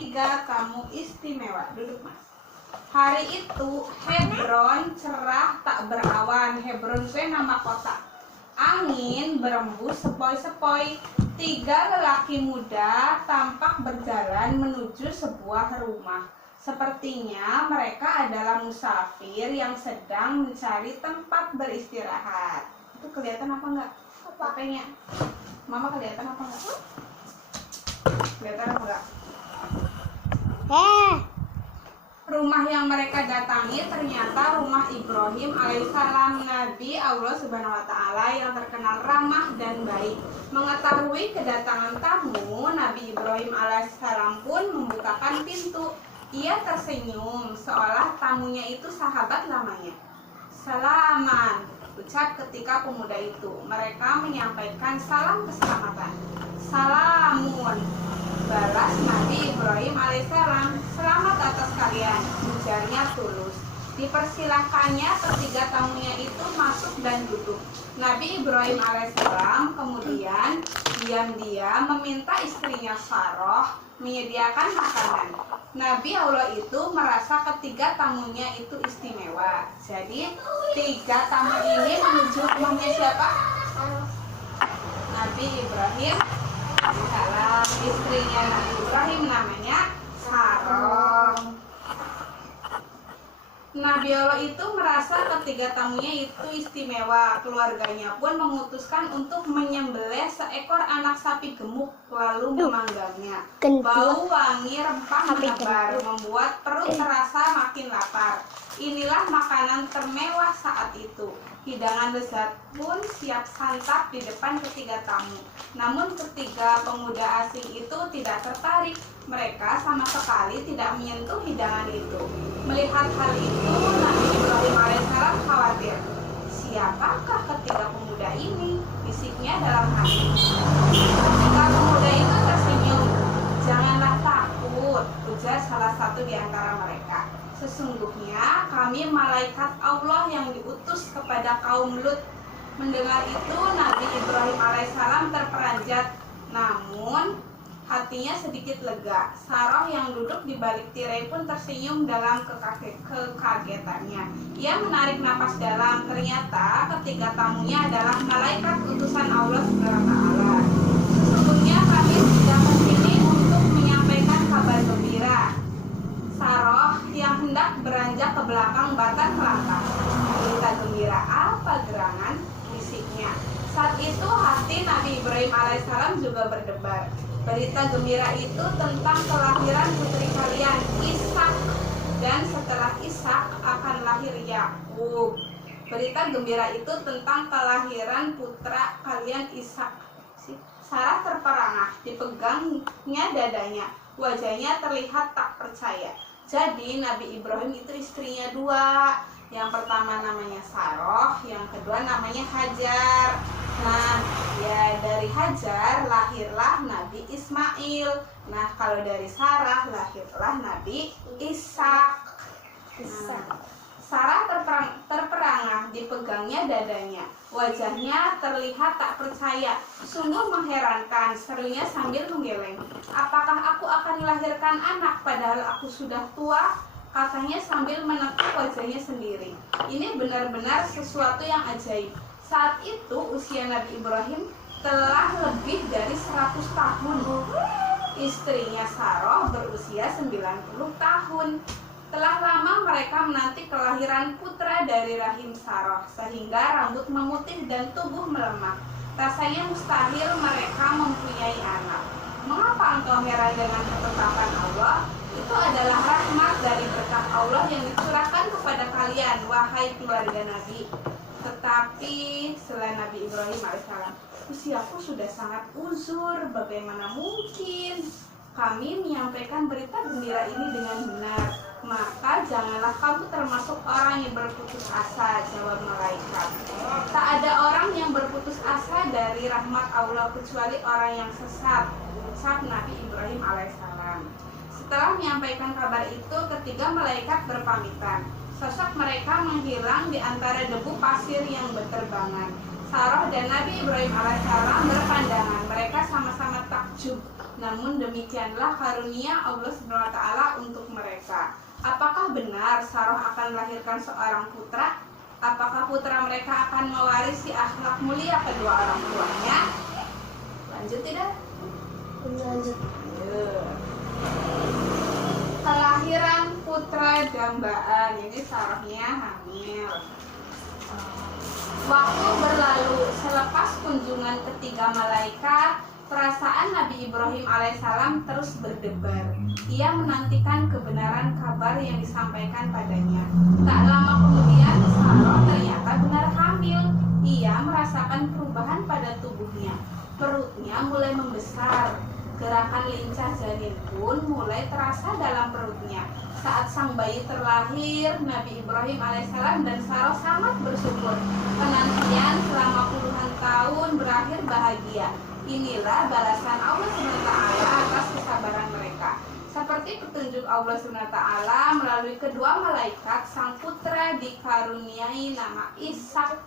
Tiga kamu istimewa. Duduk mas. Hari itu Hebron cerah tak berawan. Hebron itu nama kota. Angin berembus sepoi-sepoi. Tiga lelaki muda tampak berjalan menuju sebuah rumah. Sepertinya mereka adalah musafir yang sedang mencari tempat beristirahat. Itu kelihatan apa enggak? HP-nya. Mama kelihatan apa enggak? Kelihatan apa enggak? Rumah yang mereka datangi ternyata rumah Ibrahim alaihissalam, Nabi Allah subhanahu wa ta'ala yang terkenal ramah dan baik. Mengetahui kedatangan tamu, Nabi Ibrahim alaihissalam pun membukakan pintu. Ia tersenyum seolah tamunya itu sahabat lamanya. Salaman, ucap ketika pemuda itu. Mereka menyampaikan salam keselamatan. Salamun, balas Nabi Ibrahim alaihissalam. Selamat atas kalian, ujarnya tulus. Dipersilahkannya ketiga tamunya itu masuk dan duduk. Nabi Ibrahim alaihissalam kemudian diam-diam meminta istrinya Sarah menyediakan makanan. Nabi Allah itu merasa ketiga tamunya itu istimewa. Jadi tiga tamu ini menuju rumahnya siapa? Nabi Ibrahim alaihissalam. Istrinya Nabi Ibrahim namanya Sarah. Nabi Allah itu merasa ketiga tamunya itu istimewa. Keluarganya pun memutuskan untuk menyembelih seekor anak sapi gemuk lalu memanggangnya. Bau wangi rempah menebar membuat perut terasa makin lapar. Inilah makanan termewah saat itu. Hidangan lezat pun siap santap di depan ketiga tamu. Namun ketiga pemuda asing itu tidak tertarik. Mereka sama sekali tidak menyentuh hidangan itu. Melihat hal itu, Nabi Ibrahim alaihissalam khawatir. Siapakah ketiga pemuda ini? Bisiknya dalam hati. Ketiga pemuda itu tersenyum. Janganlah takut, ujar salah satu di antara mereka. Sesungguhnya kami malaikat Allah yang diutus kepada kaum Lut. Mendengar itu Nabi Ibrahim alaihissalam terperanjat, namun hatinya sedikit lega. Sarah yang duduk di balik tirai pun tersenyum dalam kekagetannya. Ia menarik napas dalam. Ternyata ketiga tamunya adalah malaikat utusan Allah Subhanahu wa ta'ala. Sesungguhnya kami sudah kesini untuk menyampaikan kabar gembira. Sarah yang hendak beranjak ke belakang batang kelapa. Berita gembira apa gerangan? Bisiknya. Saat itu hati Nabi Ibrahim alaihissalam juga berdebar. Berita gembira itu tentang kelahiran putri kalian, Ishak, dan setelah Ishak akan lahir Yakub. Berita gembira itu tentang kelahiran putra kalian Ishak. Sarah terperangah, dipegangnya dadanya, wajahnya terlihat tak percaya. Jadi Nabi Ibrahim itu istrinya dua. Yang pertama namanya Sarah, yang kedua namanya Hajar. Nah, ya dari Hajar lahirlah Nabi Ismail. Nah, kalau dari Sarah lahirlah Nabi Ishak. Nah, Sarah terperangah, dipegangnya dadanya. Wajahnya terlihat tak percaya. Sungguh mengherankan, serunya sambil menggeleng. Apakah aku akan melahirkan anak padahal aku sudah tua? Katanya sambil menekuk wajahnya sendiri. Ini benar-benar sesuatu yang ajaib. Saat itu usia Nabi Ibrahim telah lebih dari 100 tahun. Istrinya Sarah berusia 90 tahun. Telah lama mereka menanti kelahiran putra dari rahim Sarah, sehingga rambut memutih dan tubuh melemah. Rasanya mustahil mereka mempunyai anak. Mengapa engkau heran dengan ketetapan Allah? Itu adalah rahmat dari berkat Allah yang dicurahkan kepada kalian, wahai keluarga Nabi. Tetapi selain Nabi Ibrahim alaihissalam, usiaku sudah sangat uzur. Bagaimana mungkin kami menyampaikan berita gembira ini dengan benar? Maka janganlah kamu termasuk orang yang berputus asa, jawab malaikat. Tak ada orang yang berputus asa dari rahmat Allah kecuali orang yang sesat, ucap Nabi Ibrahim alaihissalam. Setelah menyampaikan kabar itu, ketiga malaikat berpamitan. Sosok mereka menghilang di antara debu pasir yang berterbangan. Sarah dan Nabi Ibrahim alaihissalam berpandangan. Mereka sama-sama takjub. Namun demikianlah karunia Allah SWT untuk mereka. Apakah benar Sarah akan melahirkan seorang putra? Apakah putra mereka akan mewarisi akhlak mulia kedua orang tuanya? Lanjut tidak? Lanjut. Kelahiran putra dambaan. Ini Sarahnya hamil. Waktu berlalu, selepas kunjungan ketiga malaikat, perasaan Nabi Ibrahim alaihissalam terus berdebar. Ia menantikan kebenaran kabar yang disampaikan padanya. Tak lama kemudian, Sarah ternyata benar hamil. Ia merasakan perubahan pada tubuhnya. Perutnya mulai membesar. Gerakan lincah janin pun mulai terasa dalam perutnya. Saat sang bayi terlahir, Nabi Ibrahim alaihissalam dan Sarah sangat bersyukur. Penantian selama puluhan tahun berakhir bahagia. Inilah balasan Allah SWT atas kesabaran mereka. Seperti petunjuk Allah SWT melalui kedua malaikat, sang putra dikaruniai nama Ishak.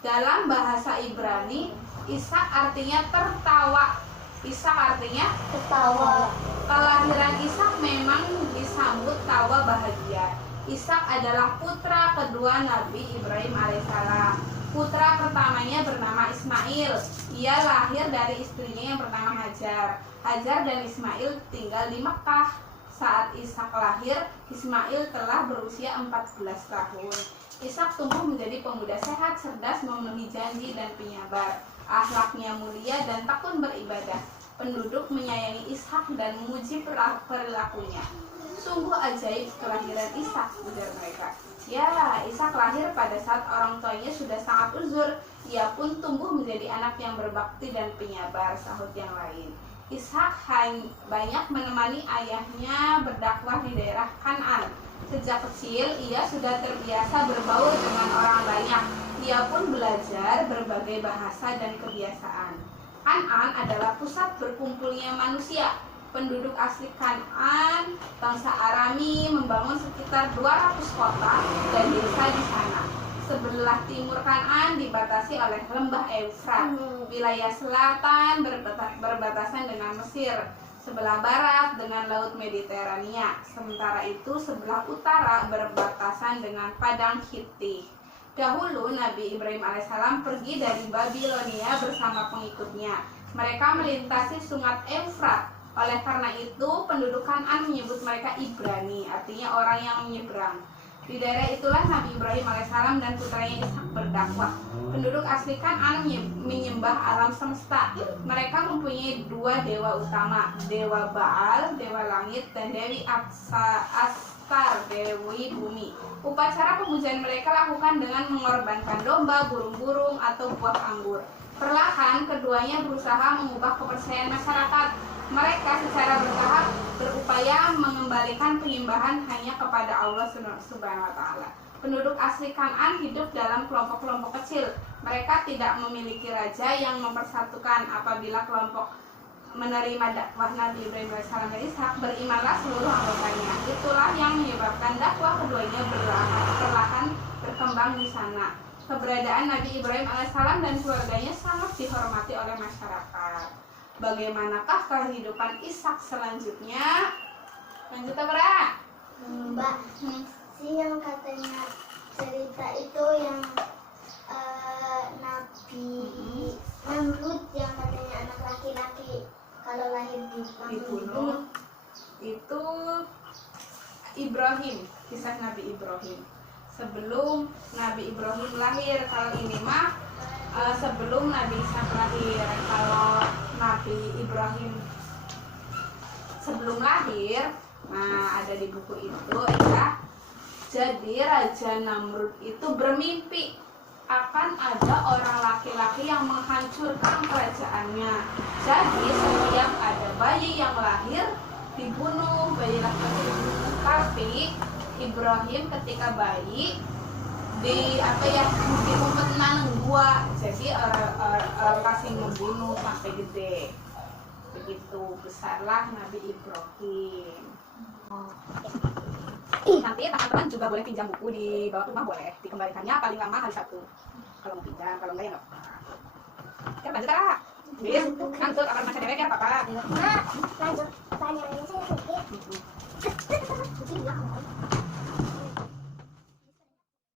Dalam bahasa Ibrani, Ishak artinya tertawa. Ishak artinya Ketawa. kelahiran Ishak memang disambut tawa bahagia. Ishak adalah putra kedua Nabi Ibrahim alaihissalam. Putra pertamanya bernama Ismail. Ia lahir dari istrinya yang bernama Hajar. Hajar dan Ismail tinggal di Mekah. Saat Ishak lahir, Ismail telah berusia 14 tahun. Ishak tumbuh menjadi pemuda sehat, cerdas, memenuhi janji dan penyabar. Akhlaknya mulia dan tekun beribadah. Penduduk menyayangi Ishak dan memuji perilakunya. Sungguh ajaib kelahiran Ishak, ujar mereka. Ya, Ishak lahir pada saat orang tuanya sudah sangat uzur. Ia pun tumbuh menjadi anak yang berbakti dan penyabar, sahut yang lain. Ishak banyak menemani ayahnya berdakwah di daerah Kan'an. Sejak kecil, ia sudah terbiasa berbaur dengan orang banyak. Ia pun belajar berbagai bahasa dan kebiasaan. Kan'an adalah pusat berkumpulnya manusia. Penduduk asli Kan'an, bangsa Arami, membangun sekitar 200 kota dan desa di sana. Sebelah timur Kan'an dibatasi oleh lembah Eufrat. Wilayah selatan berbatasan dengan Mesir. Sebelah barat dengan Laut Mediterania. Sementara itu sebelah utara berbatasan dengan Padang Hittih. Dahulu Nabi Ibrahim alaihissalam pergi dari Babilonia bersama pengikutnya. Mereka melintasi sungai Eufrat. Oleh karena itu penduduk Kan'an menyebut mereka Ibrani, artinya orang yang menyeberang. Di daerah itulah Nabi Ibrahim alaihissalam dan putranya Ishak berdakwah. Penduduk asli Kan'an menyembah alam semesta. Mereka mempunyai dua dewa utama, dewa Baal, dewa langit, dan dewi Astar, dewi bumi. Upacara pemujaan mereka lakukan dengan mengorbankan domba, burung-burung, atau buah anggur. Perlahan keduanya berusaha mengubah kepercayaan masyarakat. Mereka secara bertahap berupaya mengembalikan penyembahan hanya kepada Allah Subhanahu wa Ta'ala. Penduduk asli Kan'an hidup dalam kelompok-kelompok kecil. Mereka tidak memiliki raja yang mempersatukan. Apabila kelompok menerima dakwah Nabi Ibrahim alaihissalam dan Ishak, berimanlah seluruh anggotanya. Itulah yang menyebabkan dakwah keduanya perlahan berkembang di sana. Keberadaan Nabi Ibrahim alaihissalam dan keluarganya sangat dihormati oleh masyarakat. Bagaimanakah kehidupan Ishak selanjutnya? Lanjut apa? Mbak, si yang katanya cerita itu yang Nabi Namrud yang katanya anak laki-laki kalau lahir dibunuh. Itu Ibrahim, kisah Nabi Ibrahim. Sebelum Nabi Ibrahim lahir, kalau ini mah sebelum Nabi Ishak lahir. Kalau Nabi Ibrahim sebelum lahir, nah ada di buku itu ya. Jadi Raja Namrud itu bermimpi akan ada orang laki-laki yang menghancurkan kerajaannya. Jadi setiap ada bayi yang lahir dibunuh, bayi laki-laki dibunuh. Tapi Ibrahim ketika bayi diumpet nang gua, jadi orang kasih membunuh sampai gede. Begitu besarlah Nabi Ibrahim. Nanti teman-teman juga boleh pinjam buku di bawah rumah, boleh dikembalikannya paling lama hari Sabtu. Kalau mau pinjam, kalau enggak ya enggak apa-apa. Kan lanjut Kak. Bis, ngantuk, akan macam dewek ya apa-apa. Nah, lanjut. Tanyanya saya sedikit.